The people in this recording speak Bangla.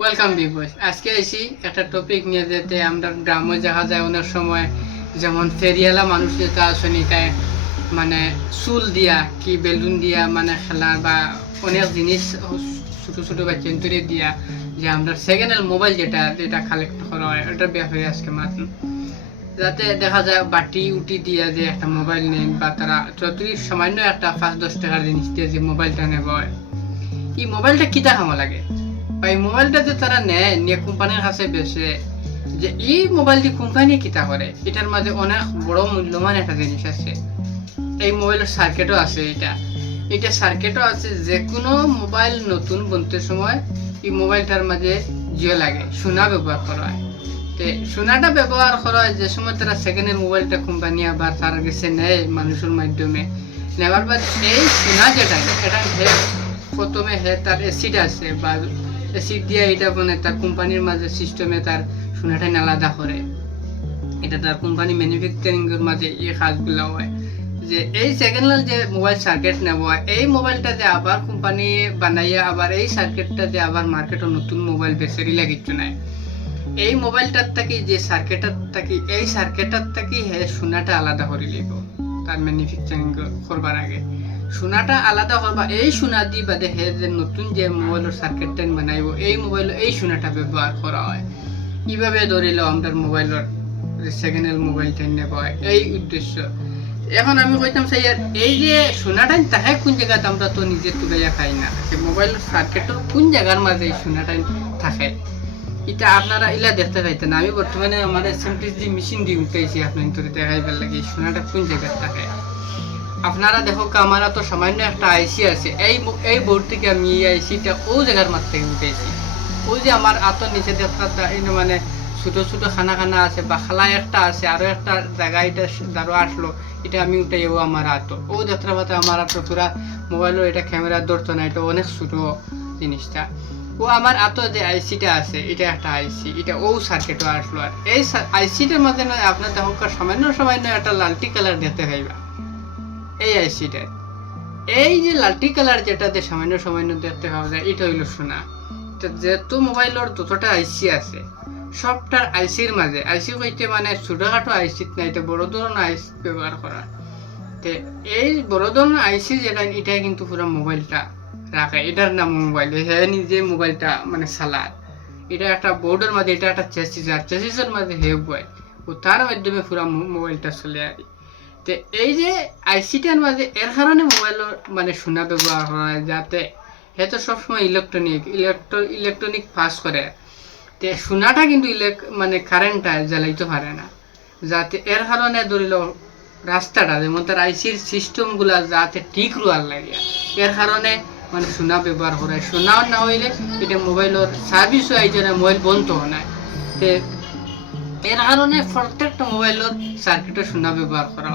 ওয়েলকাম বিগ বস আজকে এসি একটা টপিক নিয়ে যেতে আমরা গ্রামে দেখা যায় অনেক সময়। যেমন ফেরিয়ালা মানুষ যেটা আসেনি তাই মানে চুল দিয়া কি বেলুন দিয়া মানে খেলা বা অনেক জিনিস ছোটো ছোটো বা চেন্তুরি দিয়া, যে আমরা সেকেন্ড হ্যান্ড মোবাইল যেটা যেটা কালেক্ট করা হয় ওটার ব্যাপারে আজকে মাত্র। যাতে দেখা যায় বাটি উটি দিয়া যে একটা মোবাইল নেন বা তারা যতই সামান্য একটা পাঁচ দশ টাকার জিনিস দিয়ে যে মোবাইলটা নেব। হয় এই মোবাইলটা কিতা কামো লাগে? এই মোবাইলটা যে তারা নেয়, নিয়ে কোম্পানির কাছে বেচে, যে এই মোবাইলটি কোম্পানি কিতা করে? এটার মাঝে অনেক বড় মূল্যবান একটা জিনিস আছে। এই মোবাইলের সার্কিটও আছে এটা। এটা সার্কিটও আছে যে কোনো মোবাইল নতুন বনতে সময় এই মোবাইলটার মাঝে জিও লাগে, সোনা ব্যবহার করা হয়। তে সোনাটা ব্যবহার করা হয় যে সময় তারা সেকেন্ড হ্যান্ড মোবাইলটা কোম্পানি আবার তার কাছে নেয় মানুষের মাধ্যমে। নেওয়ার পর এই সোনা যেটা, এটা হে প্রথমে হে তার অ্যাসিড আছে বা অ্যাসিড দিয়ে এটা মানে তার কোম্পানির মাঝে সিস্টেমে তার সোনাটা আলাদা করে। এটা তার কোম্পানি ম্যানুফ্যাকচারিং এর মাঝে এই কাজগুলো হয়। যে এই সেকেন্ড হ্যান্ড যে মোবাইল সার্কিট নেব, এই মোবাইলটা যে আবার কোম্পানি বানাইয়া আবার এই সার্কিটটা যে আবার মার্কেটে নতুন মোবাইল বেচারি লাগিচ্ছু নাই এই মোবাইলটার থাকি যে সার্কিটার থাকি, এই সার্কিটার থাকি হে সোনাটা আলাদা করে লিব, তার ম্যানুফ্যাকচারিং করবার আগে। সোনাটা আলাদা করবা এই সোনা দি বাদে হে যে নতুন যে মোবাইলের সার্কিটটা বানাইব, এই মোবাইল এই সোনাটা ব্যবহার করা হয়। কীভাবে ধরিল আমাদের মোবাইলের সেকেন্ড হ্যান্ড মোবাইলটা নেব হয় এই উদ্দেশ্য। এখন আমি কইতাম স্যার এই যে সোনাটা তাহে কোন জায়গাতে আমরা তো নিজে তুলাইয়া খাই না। যে মোবাইলের সার্কিটের কোন জায়গার মাঝে এই সোনাটা থাকে। এটা আপনারা ইলা দেখতে পাইতেন, আমি বর্তমানে আমার এসএমটিস দি মেশিন দিয়ে উঠাইছি আপনার তোরে দেখাইবার লাগে, এই সোনাটা কোন জায়গায় থাকে। আপনারা দেখো আমার তো সামান্য একটা আইসি আছে। এই এই বোর্ড থেকে আমি এই আইসিটা ও জায়গার মাঠ থেকে ওই যে আমার আতর নিচে দেখতে মানে ছোট ছোট খানা খানা আছে বা খালা একটা আছে, আরও একটা জায়গা এটা দাঁড়ো আসলো, এটা আমি উঠাই, ও আমার আতো ও যাত্রা পাতে আমার আতো পুরা মোবাইলের এটা ক্যামেরা ধরতো না এটা অনেক ছোট জিনিসটা। ও আমার আতো যে আইসিটা আছে, এটা একটা আইসি, এটা ও সার্কিটও আসলো। আর এই আইসিটার মধ্যে না আপনার দেখো সামান্য সামান্য একটা লালটি কালার দেখতে পাইবা এই আইসিটা এই যে লালটি কালার যেটা যে সামান্য সামান্য দেখতে পাওয়া যায় এটা হইল সোনা। তো যেহেতু মোবাইলের যতটা আইসি আছে সবটার আইসির মাঝে। আইসি কইতে মানে ছোটখাটো আইসি না, এটা বড় ধরনের আইসি ব্যবহার করা। তে এই বড় ধরনের আইসি যেটা এটা কিন্তু পুরো মোবাইলটা রাখে। এটার নাম মোবাইল। হ্যাঁ নিজে মোবাইলটা মানে চালায়। এটা একটা বোর্ডের মাঝে, এটা একটা চেসিস আর চেসিসের মাঝে হে বয়। ও তার মাধ্যমে পুরো মোবাইলটা চলে আর। তে এই যে আইসিটার মাঝে এর কারণে মোবাইলের মানে শোনা ব্যবহার হয়, যাতে হে তো সবসময় ইলেকট্রনিক ইলেকট্রো ইলেকট্রনিক পাস করে তে সোনাটা কিন্তু ইলেক মানে কারেন্টটা জ্বালাইতে পারে না। যাতে এর কারণে ধরিল রাস্তাটা যেমন তার আইসির সিস্টেমগুলা যাতে ঠিক রোয়ার লাগে। এর কারণে মানে সোনা ব্যবহার করে সোনাও না হইলে এটা মোবাইলের সার্ভিসও এই জন্য মোবাইল বন্ধ হয় না তে এর কারণে প্রত্যেকটা মোবাইলের সার্কিটে সোনা ব্যবহার করা।